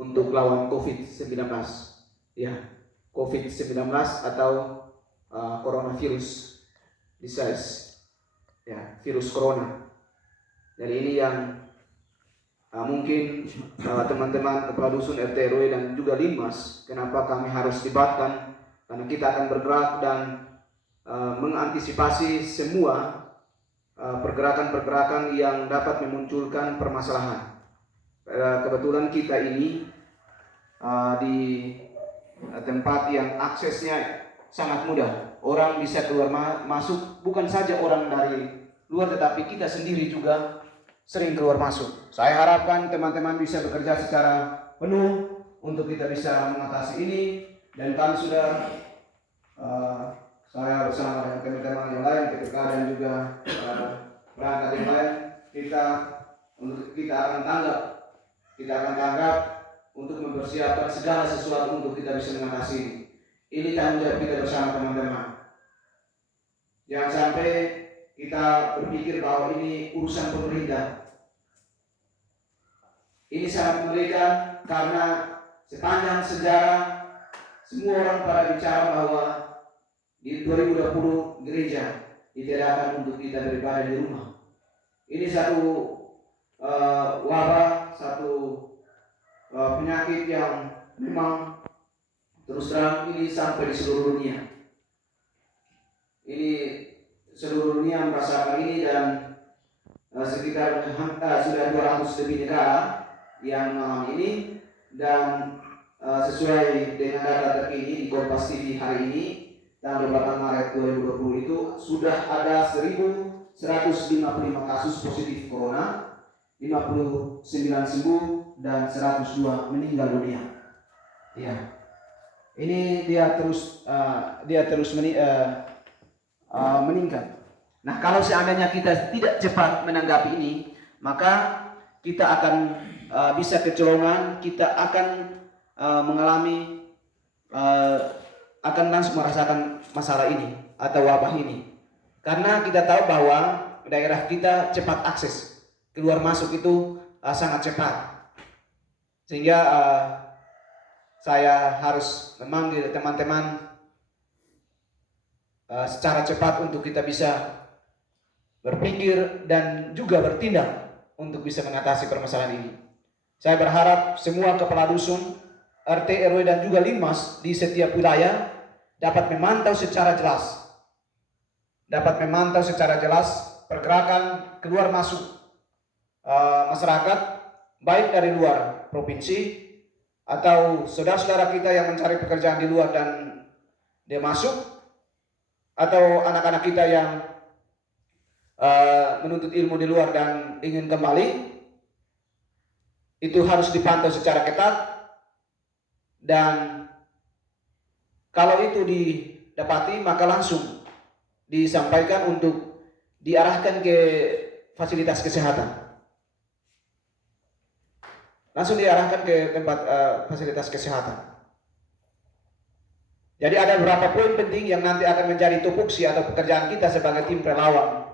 untuk lawan COVID-19. Ya, COVID-19 atau coronavirus disease, ya, virus corona. Jadi ini yang mungkin teman-teman kepala dusun, RT RW dan juga Linmas, kenapa kami harus libatkan, karena kita akan bergerak dan mengantisipasi semua pergerakan-pergerakan yang dapat memunculkan permasalahan. Kebetulan kita ini di tempat yang aksesnya sangat mudah, orang bisa keluar masuk, bukan saja orang dari luar tetapi kita sendiri juga sering keluar masuk. Saya harapkan teman-teman bisa bekerja secara penuh untuk kita bisa mengatasi ini, dan kami sudah saya bersama dengan teman-teman yang lain, PPK dan juga perangkat yang lain, kita akan tanggap untuk mempersiapkan segala sesuatu untuk kita bisa mengatasi ini. Ini tanggung jawab kita bersama teman-teman. Jangan sampai kita berpikir bahwa ini urusan pemerintah. Ini sangat mengerikan karena sepanjang sejarah semua orang pada bicara bahwa di 2020 gereja ditiadakan untuk kita beribadah di rumah. Ini satu wabah, satu penyakit yang memang terus terang ini sampai di seluruh dunia. Ini seluruh dunia merasakan ini, dan sekitar sudah 200 lebih negara yang mengalami ini, dan sesuai dengan data terkini di Kompas TV hari ini tanggal 8 Maret 2020 itu sudah ada 1.155 kasus positif corona, 59 sembuh dan 102 meninggal dunia. Ya, ini dia terus meningkat. Nah, kalau seandainya kita tidak cepat menanggapi ini, maka kita akan bisa kecolongan, kita akan mengalami akan langsung merasakan masalah ini atau wabah ini. Karena kita tahu bahwa daerah kita cepat akses, keluar masuk itu sangat cepat. Sehingga saya harus memanggil teman-teman secara cepat untuk kita bisa berpikir dan juga bertindak untuk bisa mengatasi permasalahan ini. Saya berharap semua kepala dusun, RT, RW dan juga Linmas di setiap wilayah dapat memantau secara jelas pergerakan keluar masuk masyarakat, baik dari luar provinsi atau saudara-saudara kita yang mencari pekerjaan di luar dan dia masuk, atau anak-anak kita yang menuntut ilmu di luar dan ingin kembali. Itu harus dipantau secara ketat, dan kalau itu didapati maka langsung disampaikan untuk diarahkan ke fasilitas kesehatan. Langsung diarahkan ke tempat fasilitas kesehatan. Jadi ada beberapa poin penting yang nanti akan menjadi tupoksi atau pekerjaan kita sebagai tim relawan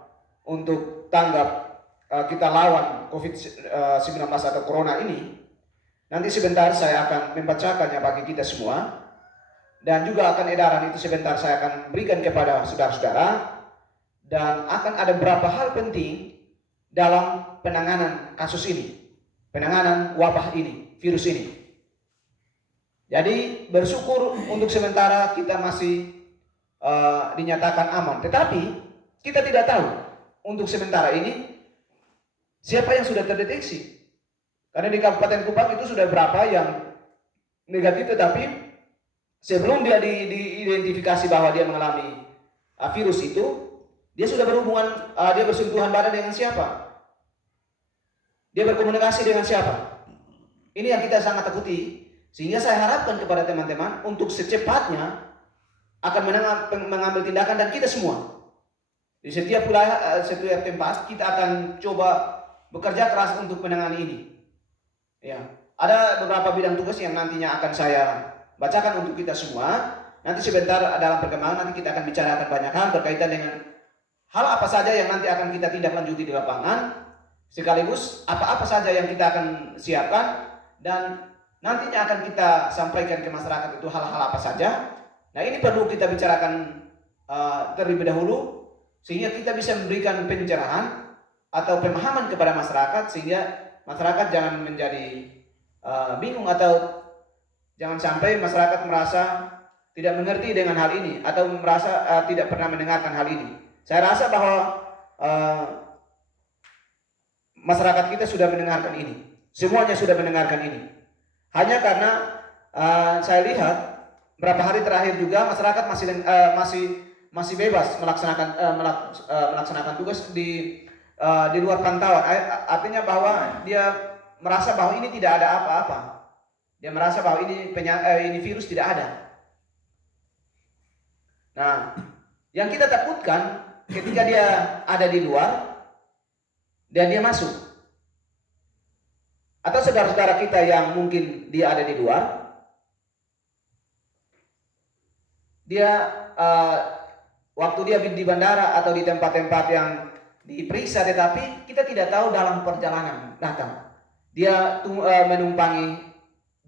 untuk tanggap kita lawan COVID-19 atau Corona ini. Nanti sebentar saya akan membacakannya bagi kita semua, dan juga akan edaran itu sebentar saya akan berikan kepada saudara-saudara, dan akan ada beberapa hal penting dalam penanganan kasus ini, penanganan wabah ini, virus ini. Jadi bersyukur untuk sementara kita masih dinyatakan aman, tetapi kita tidak tahu untuk sementara ini siapa yang sudah terdeteksi. Karena di Kabupaten Kupang itu sudah berapa yang negatif, tetapi sebelum dia diidentifikasi bahwa dia mengalami virus itu, dia sudah berhubungan, dia bersentuhan badan dengan siapa, dia berkomunikasi dengan siapa. Ini yang kita sangat takuti. Sehingga saya harapkan kepada teman-teman untuk secepatnya akan mengambil tindakan, dan kita semua di setiap wilayah, setiap tempat kita akan coba bekerja keras untuk menangani ini. Ya, ada beberapa bidang tugas yang nantinya akan saya bacakan untuk kita semua. Nanti sebentar dalam perkembangan nanti kita akan bicarakan banyak hal berkaitan dengan hal apa saja yang nanti akan kita tindak lanjuti di lapangan, sekaligus apa-apa saja yang kita akan siapkan, dan nantinya akan kita sampaikan ke masyarakat itu hal-hal apa saja. Nah, ini perlu kita bicarakan terlebih dahulu sehingga kita bisa memberikan pencerahan atau pemahaman kepada masyarakat sehingga masyarakat jangan menjadi bingung atau jangan sampai masyarakat merasa tidak mengerti dengan hal ini atau merasa tidak pernah mendengarkan hal ini. Saya rasa bahwa masyarakat kita sudah mendengarkan ini. Semuanya sudah mendengarkan ini. Hanya karena saya lihat berapa hari terakhir juga masyarakat masih bebas melaksanakan tugas di luar pantauan. Artinya bahwa dia merasa bahwa ini tidak ada apa-apa. Dia merasa bahwa ini virus tidak ada. Nah, yang kita takutkan ketika dia ada di luar dan dia masuk, atau saudara-saudara kita yang mungkin dia ada di luar, dia waktu dia di bandara atau di tempat-tempat yang diperiksa, tetapi kita tidak tahu dalam perjalanan datang dia menumpangi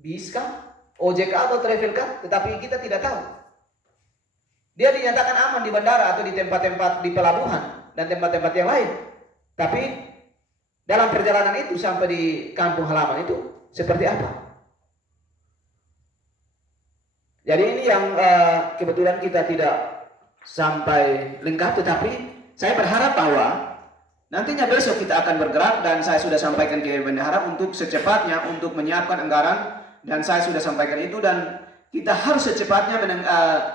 bis kah, ojek atau travel kah, tetapi kita tidak tahu. Dia dinyatakan aman di bandara atau di tempat-tempat di pelabuhan dan tempat-tempat yang lain. Tapi dalam perjalanan itu sampai di kampung halaman itu seperti apa? Jadi ini yang kebetulan kita tidak sampai lengkap, tetapi saya berharap bahwa nantinya besok kita akan bergerak dan saya sudah sampaikan ke bendahara untuk secepatnya untuk menyiapkan anggaran dan saya sudah sampaikan itu dan kita harus secepatnya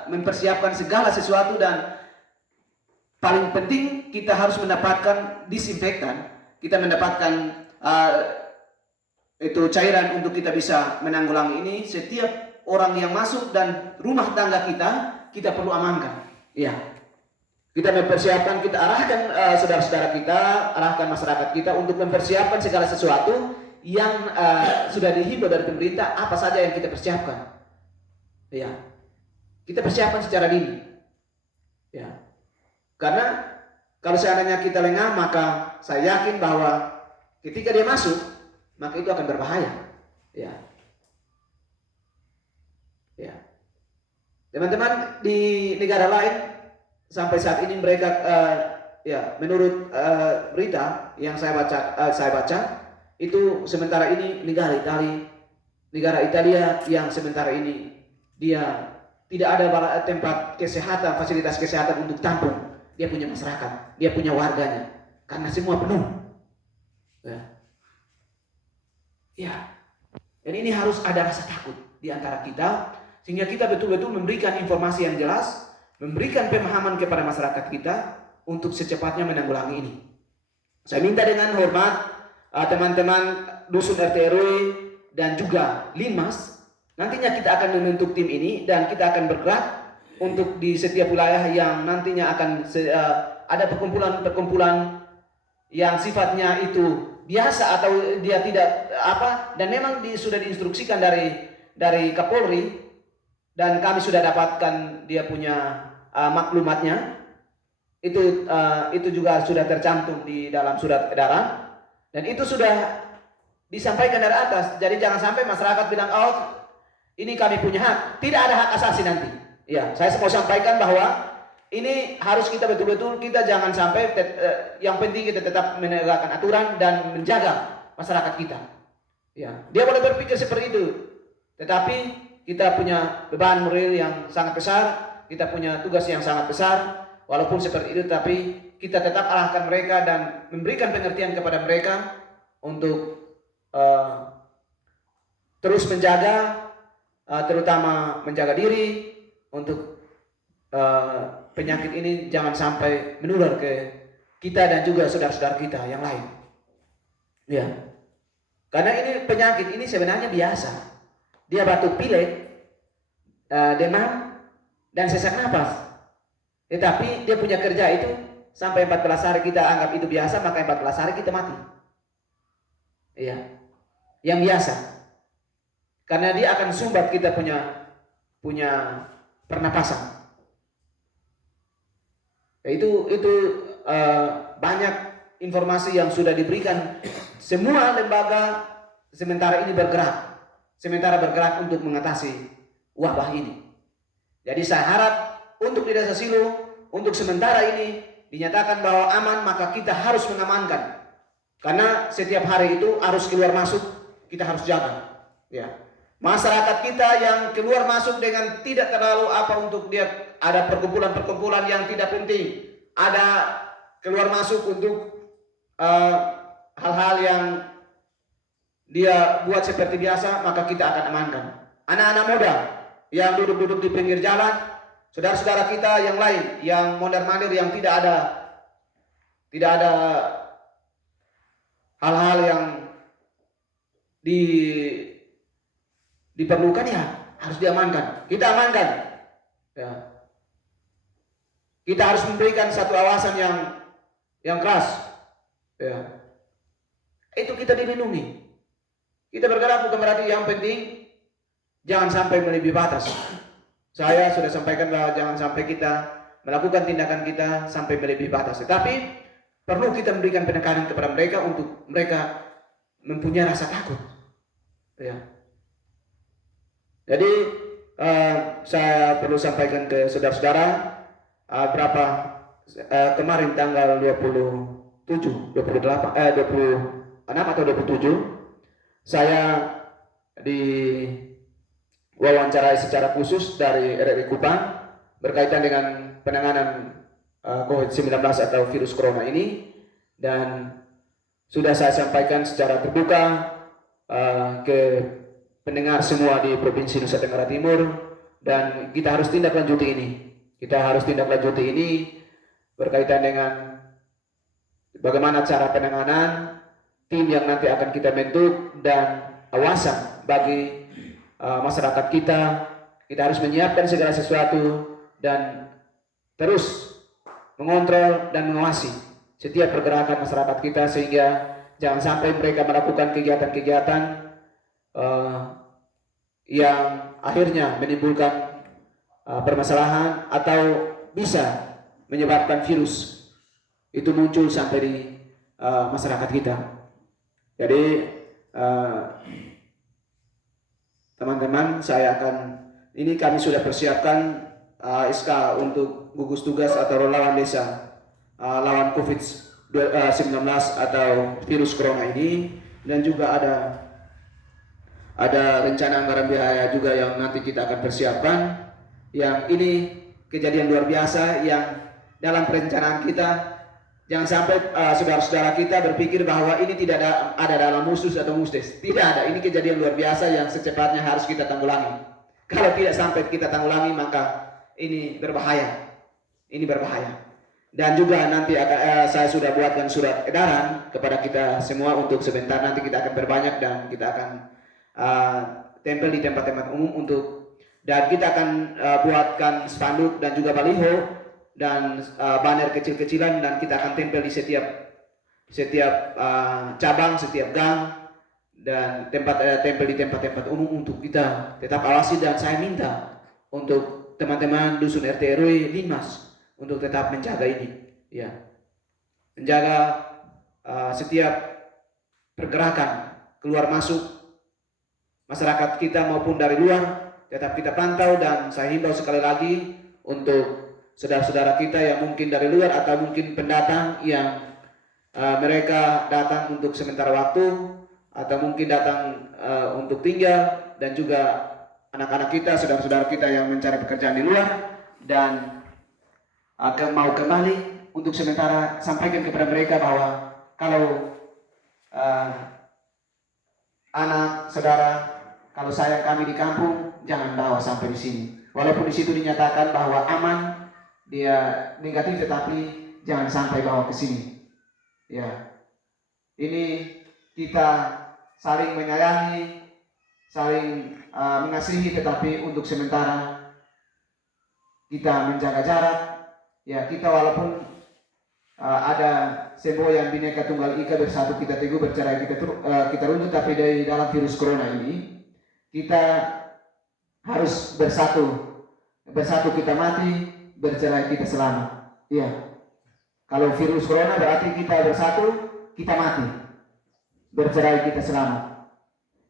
mempersiapkan segala sesuatu dan paling penting kita harus mendapatkan disinfektan, kita mendapatkan itu cairan untuk kita bisa menanggulangi ini. Setiap orang yang masuk dan rumah tangga kita perlu amankan. Ya, kita mempersiapkan, kita arahkan saudara-saudara kita, arahkan masyarakat kita untuk mempersiapkan segala sesuatu yang sudah dihimbau dari pemerintah, apa saja yang kita persiapkan. Ya, kita persiapkan secara dini. Ya, karena kalau seandainya kita lengah, maka saya yakin bahwa ketika dia masuk, maka itu akan berbahaya. Ya, ya. Teman-teman di negara lain sampai saat ini mereka, ya, menurut berita yang saya baca itu sementara ini negara Italia yang sementara ini dia tidak ada tempat kesehatan, fasilitas kesehatan untuk tampung dia punya masyarakat, dia punya warganya, karena semua penuh. Ya, dan ini harus ada rasa takut di antara kita, sehingga kita betul-betul memberikan informasi yang jelas, memberikan pemahaman kepada masyarakat kita untuk secepatnya menanggulangi ini. Saya minta dengan hormat teman-teman dusun RT RW dan juga Linmas. Nantinya kita akan membentuk tim ini dan kita akan bergerak untuk di setiap wilayah yang nantinya akan ada perkumpulan-perkumpulan yang sifatnya itu biasa atau dia tidak apa, dan memang sudah diinstruksikan dari Kapolri dan kami sudah dapatkan dia punya maklumatnya. Itu juga sudah tercantum di dalam surat edaran dan itu sudah disampaikan dari atas. Jadi jangan sampai masyarakat bilang, oh ini kami punya hak, tidak ada hak asasi nanti. Ya, saya mau sampaikan bahwa ini harus kita betul-betul, kita jangan sampai yang penting kita tetap menegakkan aturan dan menjaga masyarakat kita. Ya, dia boleh berpikir seperti itu, tetapi kita punya beban moral yang sangat besar, kita punya tugas yang sangat besar. Walaupun seperti itu, tapi kita tetap arahkan mereka dan memberikan pengertian kepada mereka untuk terus menjaga, terutama menjaga diri untuk penyakit ini jangan sampai menular ke kita dan juga saudara-saudara kita yang lain. Ya, karena ini penyakit ini sebenarnya biasa. Dia batuk pilek, demam, dan sesak napas. Tetapi dia punya kerja itu sampai 14 hari kita anggap itu biasa, maka 14 hari kita mati. Iya, yang biasa. Karena dia akan sumbat kita punya pernapasan. Itu banyak informasi yang sudah diberikan. Semua lembaga sementara ini bergerak. sementara bergerak untuk mengatasi wabah ini. Jadi saya harap untuk di Desa Silo, untuk sementara ini dinyatakan bahwa aman, maka kita harus mengamankan. Karena setiap hari itu arus keluar masuk kita harus jaga. Ya. Masyarakat kita yang keluar masuk dengan tidak terlalu apa untuk dia ada perkumpulan-perkumpulan yang tidak penting, ada keluar masuk untuk hal-hal yang dia buat seperti biasa, maka kita akan amankan. Anak-anak muda yang duduk-duduk di pinggir jalan, saudara-saudara kita yang lain yang mondar-mandir yang tidak ada hal-hal yang diperlukan, ya harus diamankan. Kita amankan. Ya. Kita harus memberikan satu awasan yang keras. Ya. Itu kita dilindungi. Kita bergerak bukan berarti yang penting jangan sampai melebihi batas. Saya sudah sampaikan bahwa jangan sampai kita melakukan tindakan kita sampai melebihi batas. Tetapi perlu kita memberikan penekanan kepada mereka untuk mereka mempunyai rasa takut. Ya. Jadi saya perlu sampaikan ke saudara-saudara kemarin tanggal 26 atau 27 saya diwawancarai secara khusus dari RRI Kupang berkaitan dengan penanganan COVID-19 atau virus corona ini, dan sudah saya sampaikan secara terbuka ke pendengar semua di Provinsi Nusa Tenggara Timur, dan kita harus tindak lanjuti ini. Kita harus tindak lanjuti ini berkaitan dengan bagaimana cara penanganan, tim yang nanti akan kita bentuk, dan awasan bagi masyarakat kita. Kita harus menyiapkan segala sesuatu dan terus mengontrol dan mengawasi setiap pergerakan masyarakat kita, sehingga jangan sampai mereka melakukan kegiatan-kegiatan yang akhirnya menimbulkan permasalahan atau bisa menyebabkan virus itu muncul sampai di masyarakat kita. Jadi teman-teman, kami sudah persiapkan SK untuk gugus tugas atau relawan desa lawan COVID-19 atau virus corona ini, dan juga ada rencana anggaran biaya juga yang nanti kita akan persiapkan. Yang ini kejadian luar biasa yang dalam perencanaan kita. Jangan sampai saudara-saudara kita berpikir bahwa ini tidak ada dalam musus atau musdes. Tidak ada, ini kejadian luar biasa yang secepatnya harus kita tanggulangi. Kalau tidak sampai kita tanggulangi, maka ini berbahaya. Ini berbahaya. Dan juga nanti saya sudah buatkan surat edaran kepada kita semua untuk sebentar nanti kita akan berbanyak dan kita akan tempel di tempat-tempat umum dan kita akan buatkan spanduk dan juga baliho dan banner kecil-kecilan, dan kita akan tempel di setiap cabang, setiap gang, dan tempel di tempat-tempat umum untuk kita tetap awasi. Dan saya minta untuk teman-teman dusun RT RW Linmas untuk tetap menjaga ini, ya, menjaga setiap pergerakan keluar masuk masyarakat kita maupun dari luar tetap kita pantau. Dan saya himbau sekali lagi untuk saudara-saudara kita yang mungkin dari luar atau mungkin pendatang yang mereka datang untuk sementara waktu atau mungkin datang untuk tinggal, dan juga anak-anak kita, saudara-saudara kita yang mencari pekerjaan di luar dan mau kembali, untuk sementara sampaikan kepada mereka bahwa kalau anak saudara, kalau sayang kami di kampung, jangan bawa sampai di sini. Walaupun di situ dinyatakan bahwa aman, dia negatif, tetapi jangan sampai bawa ke sini. Ya, ini kita saling menyayangi, saling mengasihi, tetapi untuk sementara kita menjaga jarak. Ya, kita walaupun ada semboyan Bhinneka Tunggal Ika, bersatu kita teguh, bercerai kita runtuh, tapi dari dalam virus corona ini kita harus bersatu kita mati, bercerai kita selamat. Iya. Kalau virus corona berarti kita bersatu, kita mati, bercerai kita selamat.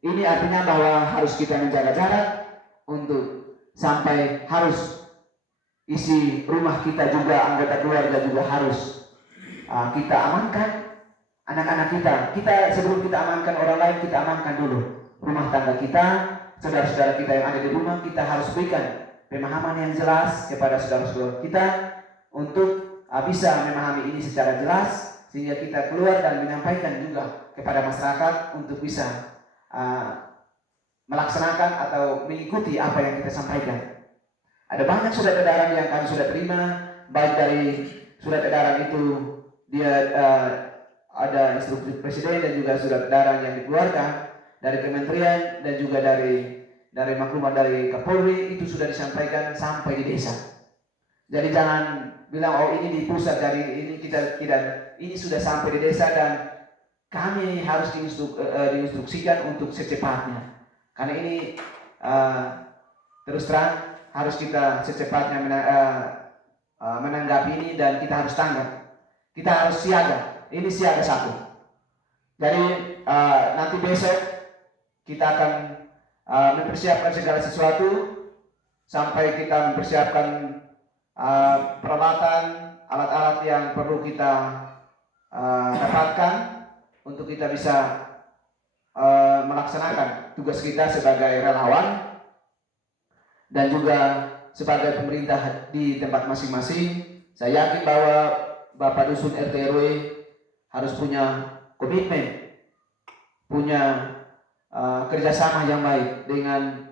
Ini artinya bahwa harus kita menjaga jarak untuk sampai harus isi rumah kita juga, anggota keluarga juga harus kita amankan anak-anak kita. Sebelum kita amankan orang lain, kita amankan dulu rumah tangga kita, saudara-saudara kita yang ada di rumah. Kita harus berikan pemahaman yang jelas kepada saudara-saudara kita untuk bisa memahami ini secara jelas, sehingga kita keluar dan menyampaikan juga kepada masyarakat untuk bisa melaksanakan atau mengikuti apa yang kita sampaikan. Ada banyak surat edaran yang kami sudah terima, baik dari surat edaran itu dia ada instruksi presiden dan juga surat edaran yang dikeluarkan dari kementerian dan juga dari maklumat dari Kapolri, itu sudah disampaikan sampai di desa. Jadi jangan bilang oh ini di pusat, dari ini kita tidak, ini sudah sampai di desa dan kami harus diinstruksikan untuk secepatnya. Karena ini terus terang harus kita secepatnya menanggapi ini dan kita harus tanggap. Kita harus siaga. Ini siaga satu. Jadi nanti besok kita akan mempersiapkan segala sesuatu sampai kita mempersiapkan peralatan, alat-alat yang perlu kita dapatkan untuk kita bisa melaksanakan tugas kita sebagai relawan dan juga sebagai pemerintah di tempat masing-masing. Saya yakin bahwa Bapak Dusun RT RW harus punya komitmen, punya kerjasama yang baik dengan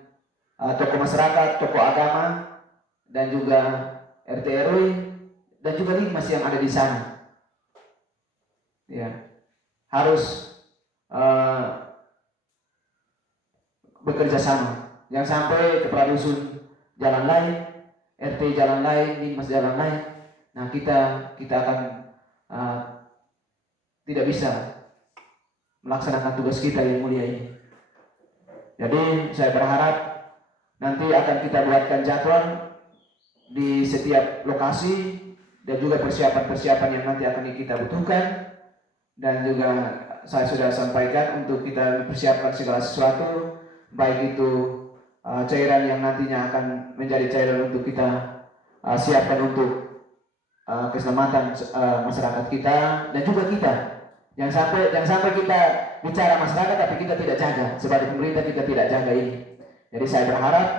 tokoh masyarakat, tokoh agama, dan juga RT RW dan juga Linmas yang ada di sana. Ya, harus bekerja sama. Jangan sampai kepala dusun jalan lain, RT jalan lain, Linmas jalan lain. Nah kita akan tidak bisa melaksanakan tugas kita yang mulia ini. Jadi saya berharap nanti akan kita buatkan jadwal di setiap lokasi dan juga persiapan-persiapan yang nanti akan kita butuhkan, dan juga saya sudah sampaikan untuk kita mempersiapkan segala sesuatu, baik itu cairan yang nantinya akan menjadi cairan untuk kita siapkan untuk keselamatan masyarakat kita dan juga kita. Jangan sampai kita bicara masyarakat tapi kita tidak jaga, sebagai pemerintah kita tidak jaga ini. Jadi saya berharap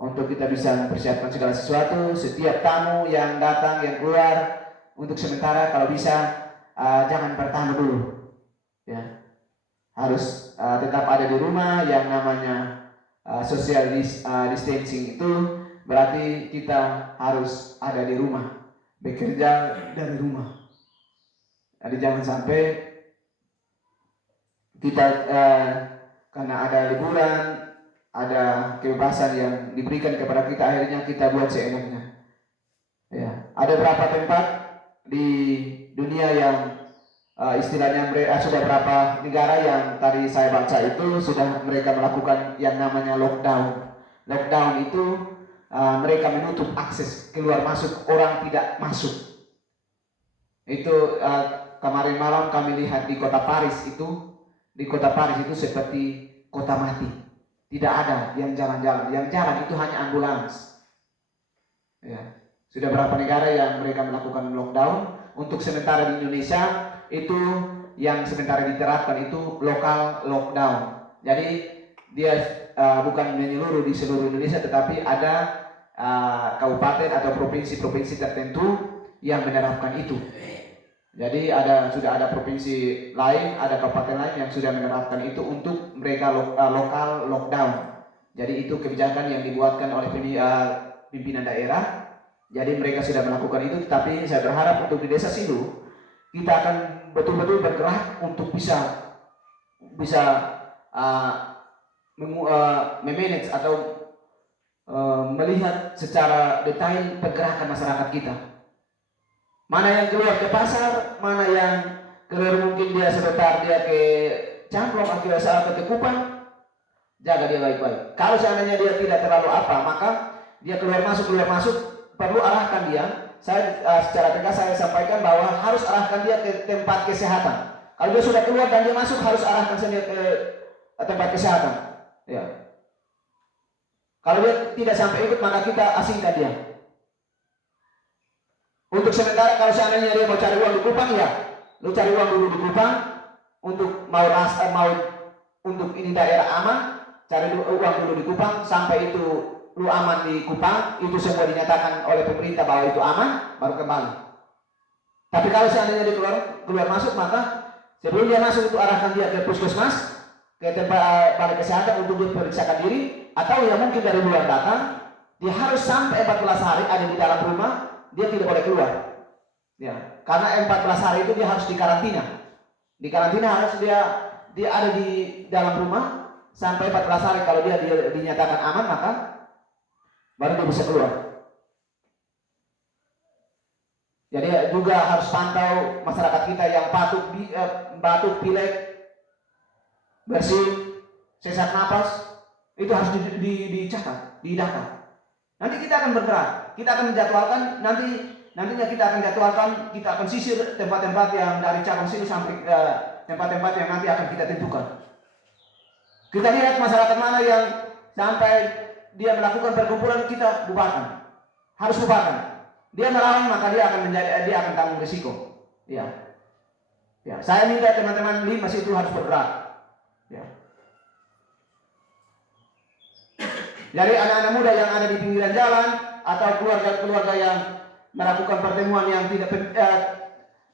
untuk kita bisa mempersiapkan segala sesuatu, setiap tamu yang datang, yang keluar, untuk sementara kalau bisa jangan pertama dulu, ya harus tetap ada di rumah. Yang namanya social distancing itu berarti kita harus ada di rumah, bekerja dari rumah. Jadi jangan sampai kita karena ada liburan, ada kebebasan yang diberikan kepada kita, akhirnya kita buat seenaknya. Ya, ada beberapa tempat di dunia yang istilahnya sudah berapa negara yang tadi saya baca itu sudah mereka melakukan yang namanya lockdown. Lockdown itu mereka menutup akses keluar masuk, orang tidak masuk. Itu kemarin malam kami lihat di kota Paris itu. Di kota Paris itu seperti kota mati. Tidak ada yang jalan-jalan. Yang jalan itu hanya ambulans. Ya. Sudah berapa negara yang mereka melakukan lockdown. Untuk sementara di Indonesia itu yang sementara diterapkan itu lokal lockdown. Jadi dia bukan menyeluruh di seluruh Indonesia, tetapi ada kabupaten atau provinsi-provinsi tertentu yang menerapkan itu. Jadi sudah ada provinsi lain, ada kabupaten lain yang sudah menerapkan itu untuk mereka lokal lockdown. Jadi itu kebijakan yang dibuatkan oleh pimpinan daerah. Jadi mereka sudah melakukan itu, tapi saya berharap untuk di Desa Silu kita akan betul-betul bergerak untuk bisa memanage atau melihat secara detail pergerakan masyarakat kita. Mana yang keluar ke pasar, mana yang keluar mungkin dia sebentar dia ke Camplong atau ke Kupang, jaga dia baik-baik. Kalau seandainya dia tidak terlalu maka dia keluar masuk, perlu arahkan dia. Saya secara tegas saya sampaikan bahwa harus arahkan dia ke tempat kesehatan. Kalau dia sudah keluar dan dia masuk, harus arahkan dia ke tempat kesehatan. Ya. Kalau dia tidak sampai ikut, maka kita asingkan dia. Untuk sementara kalau seandainya dia mau cari uang di Kupang, ya, lu cari uang dulu di Kupang untuk mau untuk ini daerah aman, cari uang dulu di Kupang sampai itu lu aman di Kupang, itu semua dinyatakan oleh pemerintah bahwa itu aman, baru kembali. Tapi kalau seandainya dia keluar masuk, maka sebelum dia masuk itu arahkan dia ke puskesmas, ke tempat balai kesehatan untuk diperiksakan diri, atau ya mungkin dari luar datang, dia harus sampai 14 hari ada di dalam rumah, dia tidak boleh keluar. Ya, karena 14 hari itu dia harus dikarantina. Di karantina harus dia ada di dalam rumah sampai 14 hari. Kalau dia dinyatakan aman, maka baru dia bisa keluar. Jadi juga harus pantau masyarakat kita yang batuk, pilek, bersin, sesak napas, itu harus dicatat, didata. Nanti kita akan bergerak, kita akan menjadwalkan, nantinya kita akan sisir tempat-tempat yang dari cabang sini sampai tempat-tempat yang nanti akan kita tentukan. Kita lihat masyarakat mana yang sampai dia melakukan perkumpulan, kita bubarkan, harus bubarkan. Dia melawan, maka dia akan tanggung risiko. Ya, saya minta teman-teman Limas itu harus bergerak. Ya. Jadi anak-anak muda yang ada di pinggiran jalan atau keluarga-keluarga yang melakukan pertemuan yang tidak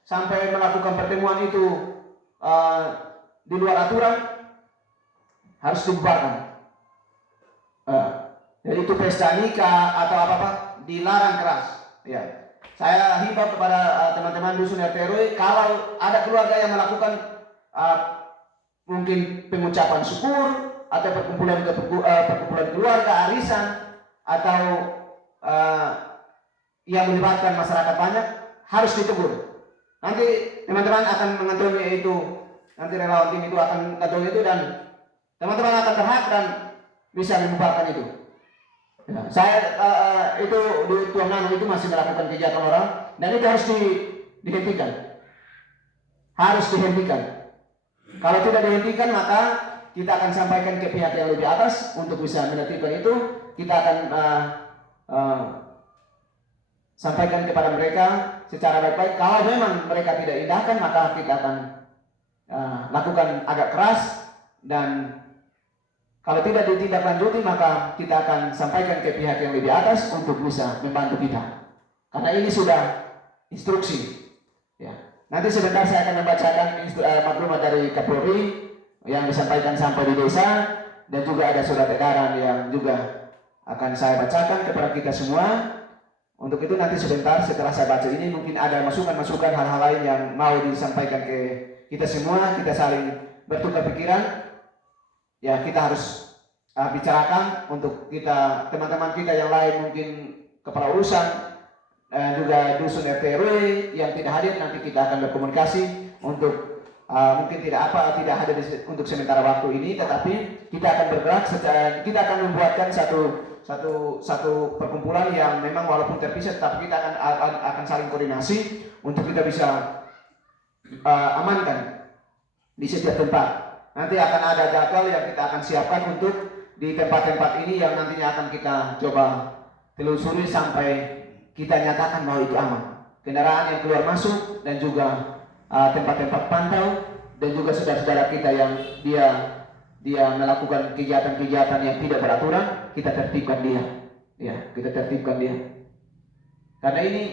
sampai melakukan pertemuan itu di luar aturan, harus dibubarkan. Jadi itu pesta nikah atau apa-apa dilarang keras. Ya, saya himbau kepada teman-teman dusun RT RW, kalau ada keluarga yang melakukan mungkin pengucapan syukur atau perkumpulan keluarga, arisan, atau yang melibatkan masyarakat banyak, harus ditegur. Nanti teman-teman akan mengantongi itu, nanti relawan tim itu akan mengantongi itu, dan teman-teman akan berhak dan bisa membubarkan itu. Ya, saya itu di Tuan Nano itu masih melakukan kegiatan orang, dan itu harus dihentikan. Harus dihentikan. Kalau tidak dihentikan, maka kita akan sampaikan ke pihak yang lebih atas untuk bisa menertibkan itu. Kita akan sampaikan kepada mereka secara baik-baik. Kalau memang mereka tidak indahkan, maka kita akan lakukan agak keras, dan kalau tidak ditindaklanjuti, maka kita akan sampaikan ke pihak yang lebih atas untuk bisa membantu kita. Karena ini sudah instruksi. Ya. Nanti sebentar saya akan membacakan maklumat dari Kapolri yang disampaikan sampai di desa, dan juga ada surat edaran yang juga akan saya bacakan kepada kita semua. Untuk itu nanti sebentar setelah saya baca ini, mungkin ada masukan-masukan hal-hal lain yang mau disampaikan ke kita semua, kita saling bertukar pikiran. Ya, kita harus bicarakan untuk kita, teman-teman kita yang lain, mungkin kepala urusan, juga dusun RT RW yang tidak hadir, nanti kita akan berkomunikasi untuk mungkin tidak hadir untuk sementara waktu ini, tetapi kita akan bergerak kita akan membuatkan satu perkumpulan yang memang walaupun terpisah, tapi kita akan saling koordinasi untuk kita bisa amankan di setiap tempat. Nanti akan ada jadwal yang kita akan siapkan untuk di tempat-tempat ini yang nantinya akan kita coba telusuri sampai kita nyatakan bahwa itu aman. Kendaraan yang keluar masuk, dan juga tempat-tempat pantau, dan juga saudara-saudara kita yang dia melakukan kegiatan-kegiatan yang tidak beraturan, kita tertibkan dia. Ya, kita tertibkan dia. Karena ini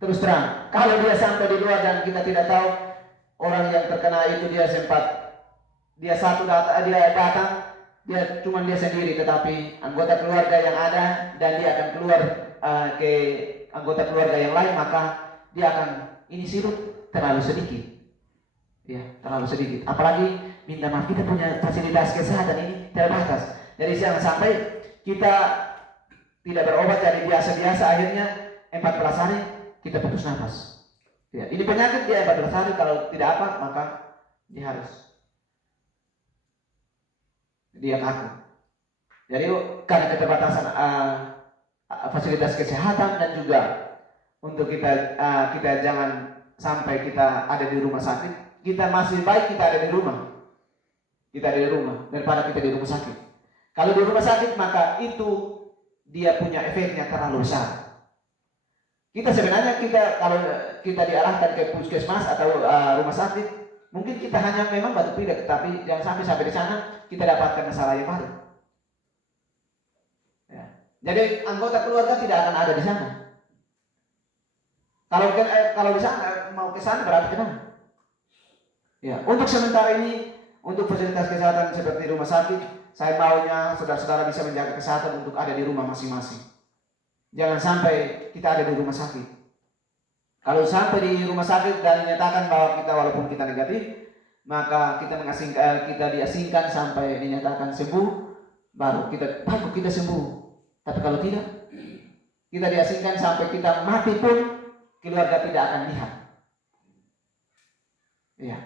terus terang, kalau dia sampai di luar dan kita tidak tahu orang yang terkena itu dia datang, dia cuma dia sendiri, tetapi anggota keluarga yang ada, dan dia akan keluar ke anggota keluarga yang lain, maka dia akan ini sirut terlalu sedikit. Ya, terlalu sedikit. Apalagi minta maaf, kita punya fasilitas kesehatan ini terbatas. Jadi jangan sampai kita tidak berobat dari biasa-biasa, akhirnya 14 hari kita putus nafas. Ya, ini penyakit dia 14 hari, kalau tidak apa maka dia kaku. Jadi karena keterbatasan fasilitas kesehatan, dan juga untuk kita jangan sampai kita ada di rumah sakit, kita masih baik kita ada di rumah. kita di rumah daripada kita di rumah sakit. Kalau di rumah sakit maka itu dia punya efeknya terlalu besar. Kita sebenarnya kalau kita diarahkan ke puskesmas atau rumah sakit, mungkin kita hanya memang batuk pilek, tapi jangan sampai di sana kita dapatkan masalah yang baru. Ya. Jadi anggota keluarga tidak akan ada di sana. Kalau di sana mau ke sana berarti kenapa? Ya, untuk sementara ini, untuk fasilitas kesehatan seperti rumah sakit, saya maunya saudara-saudara bisa menjaga kesehatan untuk ada di rumah masing-masing. Jangan sampai kita ada di rumah sakit. Kalau sampai di rumah sakit dan dinyatakan bahwa kita walaupun kita negatif, maka kita diasingkan sampai dinyatakan sembuh, baru kita sembuh. Tapi kalau tidak, kita diasingkan sampai kita mati pun keluarga tidak akan lihat. Ya.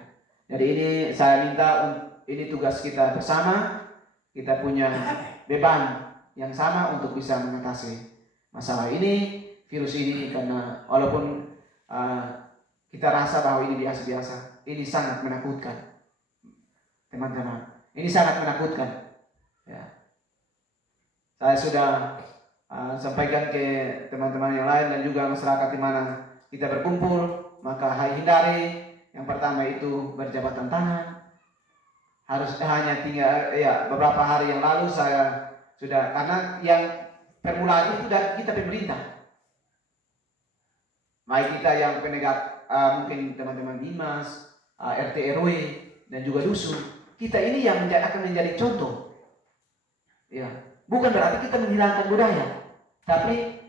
Jadi ini saya minta, ini tugas kita bersama, kita punya beban yang sama untuk bisa mengatasi masalah ini, virus ini, karena walaupun kita rasa bahwa ini biasa-biasa, ini sangat menakutkan, teman-teman. Ini sangat menakutkan. Ya. Saya sudah sampaikan ke teman-teman yang lain dan juga masyarakat di mana kita berkumpul, maka hindari. Yang pertama itu berjabatan tangan. Harus hanya tinggal beberapa hari yang lalu saya sudah, karena yang permulaan itu dari kita pemerintah. Baik kita yang penegak, mungkin teman-teman Bimas, RT RW dan juga dusun. Kita ini yang akan menjadi contoh. Ya, bukan berarti kita menghilangkan budaya, tapi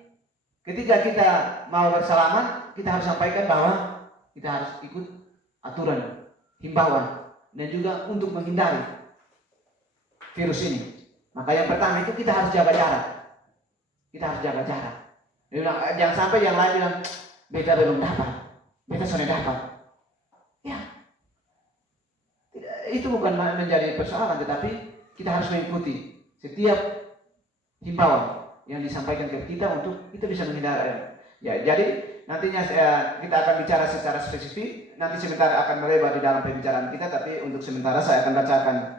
ketika kita mau bersalaman, kita harus sampaikan bahwa kita harus ikut aturan, himbauan, dan juga untuk menghindari virus ini. Maka yang pertama itu kita harus jaga jarak. Kita harus jaga jarak. Jangan sampai yang lain bilang, beta belum dapat, beta sudah dapat. Ya, itu bukan menjadi persoalan, tetapi kita harus mengikuti setiap himbauan yang disampaikan ke kita untuk kita bisa menghindari. Ya, jadi nantinya kita akan bicara secara spesifik. Nanti sebentar akan melebar di dalam pembicaraan kita, tapi untuk sementara saya akan bacakan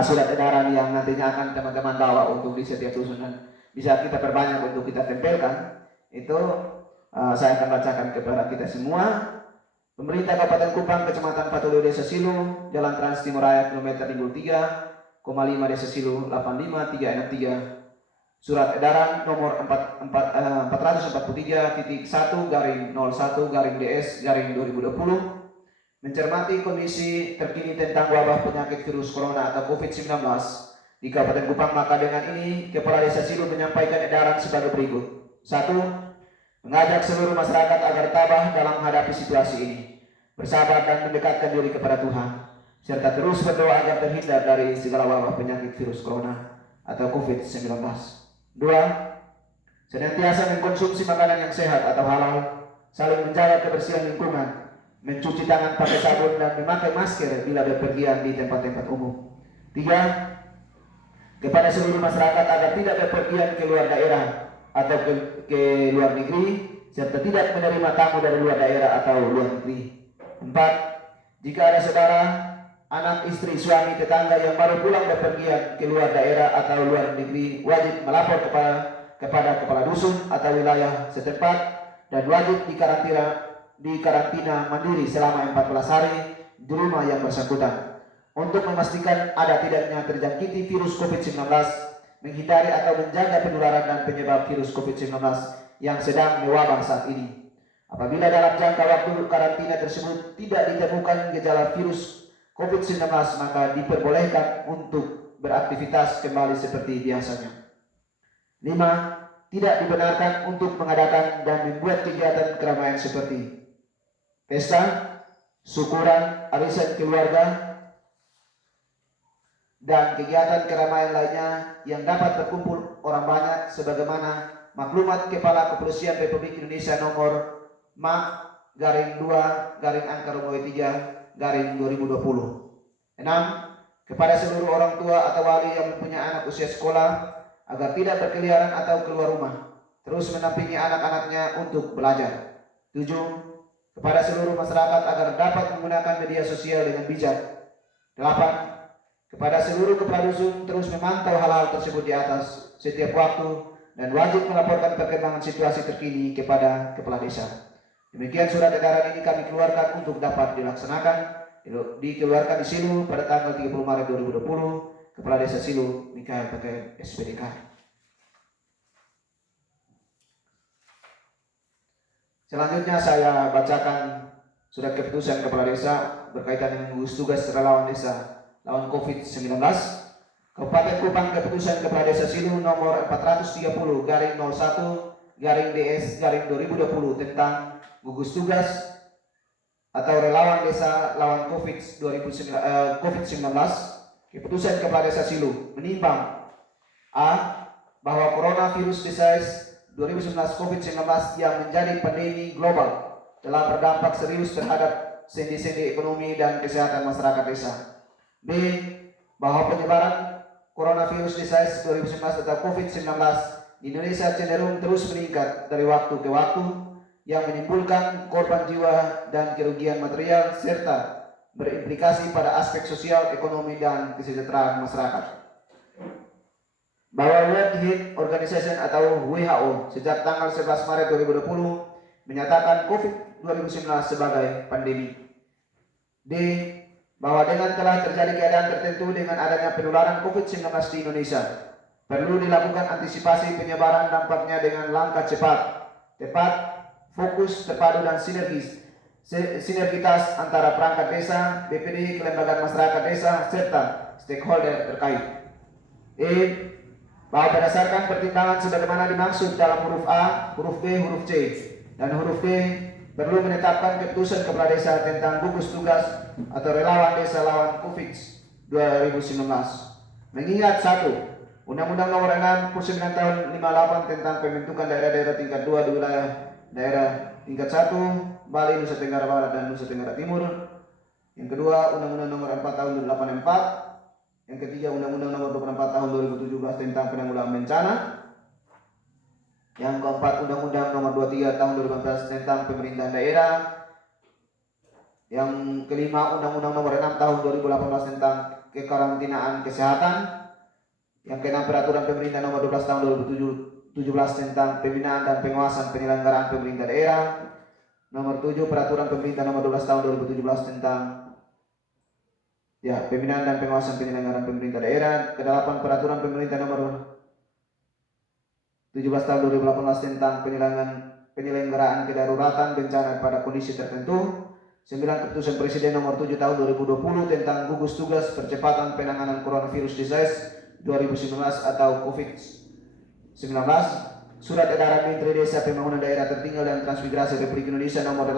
surat edaran yang nantinya akan teman-teman bawa untuk di setiap dusun dan bisa kita perbanyak untuk kita tempelkan. Itu saya akan bacakan kepada kita semua. Pemerintah Kabupaten Kupang, Kecamatan Patuleu, Desa Silu, Jalan Trans Timur Raya, kilometer 53,5 Desa Silu 85363. Surat edaran nomor 443.1/DS/2020 mencermati kondisi terkini tentang wabah penyakit virus corona atau COVID-19 di Kabupaten Kupang, maka dengan ini Kepala Desa Silu menyampaikan edaran sebagai berikut. 1. Mengajak seluruh masyarakat agar tabah dalam menghadapi situasi ini, bersabar dan mendekatkan diri kepada Tuhan, serta terus berdoa agar terhindar dari segala wabah penyakit virus corona atau COVID-19. 2. Senantiasa mengkonsumsi makanan yang sehat atau halal, saling menjaga kebersihan lingkungan, mencuci tangan pakai sabun dan memakai masker bila bepergian di tempat-tempat umum. 3. Kepada seluruh masyarakat agar tidak bepergian ke luar daerah atau ke luar negeri, serta tidak menerima tamu dari luar daerah atau luar negeri. 4. Jika ada saudara, anak, istri, suami, tetangga yang baru pulang bepergian ke luar daerah atau luar negeri, wajib melapor kepada kepala dusun atau wilayah setempat dan wajib dikarantina mandiri selama 14 hari di rumah yang bersangkutan untuk memastikan ada tidaknya terjangkiti virus COVID-19, menghindari atau menjaga penularan dan penyebab virus COVID-19 yang sedang mewabah saat ini. Apabila dalam jangka waktu karantina tersebut tidak ditemukan gejala virus COVID-19, maka diperbolehkan untuk beraktivitas kembali seperti biasanya. 5. Tidak dibenarkan untuk mengadakan dan membuat kegiatan keramaian seperti pesta, syukuran, arisan keluarga, dan kegiatan keramaian lainnya yang dapat berkumpul orang banyak sebagaimana maklumat Kepala Kepolisian Republik Indonesia nomor MA/2/3/2020. 6. Kepada seluruh orang tua atau wali yang mempunyai anak usia sekolah agar tidak berkeliaran atau keluar rumah, terus mendampingi anak-anaknya untuk belajar. 7. Kepada seluruh masyarakat agar dapat menggunakan media sosial dengan bijak, 8. Kepada seluruh kepala dusun terus memantau hal-hal tersebut di atas setiap waktu dan wajib melaporkan perkembangan situasi terkini kepada kepala desa. Demikian surat edaran ini kami keluarkan untuk dapat dilaksanakan. Dikeluarkan di Silu pada tanggal 30 Maret 2020. Kepala Desa Silu, Mikael PKM SPDK. Selanjutnya saya bacakan surat keputusan kepala desa berkaitan dengan gugus tugas relawan desa lawan COVID-19. Kabupaten Kupang, keputusan kepala desa Silu nomor 430/01/DS/2020 tentang gugus tugas atau relawan desa lawan COVID-19. Keputusan kepala desa Silu menimbang: A. Bahwa coronavirus disease 2019 COVID-19 yang menjadi pandemi global telah berdampak serius terhadap sendi-sendi ekonomi dan kesehatan masyarakat desa. B. Bahwa penyebaran coronavirus disease 2019 atau COVID-19 di Indonesia cenderung terus meningkat dari waktu ke waktu yang menimbulkan korban jiwa dan kerugian material serta berimplikasi pada aspek sosial, ekonomi, dan kesejahteraan masyarakat. Bahwa World Health Organization atau WHO sejak tanggal 11 Maret 2020 menyatakan COVID-19 sebagai pandemi. D. Bahwa dengan telah terjadi keadaan tertentu dengan adanya penularan COVID-19 di Indonesia, perlu dilakukan antisipasi penyebaran dampaknya dengan langkah cepat, tepat, fokus, terpadu, dan sinergitas antara perangkat desa, BPD, kelembagaan masyarakat desa, serta stakeholder terkait. E. Bahwa berdasarkan pertimbangan sebagaimana dimaksud dalam huruf A, huruf B, huruf C, dan huruf D, perlu menetapkan keputusan kepala desa tentang gugus tugas atau relawan desa lawan COVID-19. Mengingat 1. Undang-Undang Nomor 69 Tahun 58 tentang pembentukan daerah-daerah tingkat 2 di wilayah daerah tingkat 1 Bali, Nusa Tenggara Barat, dan Nusa Tenggara Timur. Yang kedua, Undang-Undang Nomor 4 Tahun 84. Yang ketiga, Undang-Undang Nomor 24 Tahun 2017 tentang penanggulangan bencana. Yang keempat, Undang-Undang Nomor 23 Tahun 2015 tentang pemerintahan daerah. Yang kelima, Undang-Undang Nomor 6 Tahun 2018 tentang kekarantinaan kesehatan. Yang keenam, Peraturan Pemerintah Nomor 12 Tahun 2017 tentang pembinaan dan pengawasan penyelenggaraan pemerintah daerah. Nomor 7, Peraturan Pemerintah Nomor 12 Tahun 2017 tentang pembinaan dan pengawasan penyelenggaraan pemerintah daerah. Kedelapan, Peraturan Pemerintah Nomor 17 Tahun 2018 tentang penyelenggaraan kedaruratan bencana pada kondisi tertentu. 9, Keputusan Presiden Nomor 7 Tahun 2020 tentang gugus tugas percepatan penanganan coronavirus disease 2019 atau COVID-19. Surat edaran Menteri Desa Pembangunan Daerah Tertinggal dan Transmigrasi Republik Indonesia Nomor 8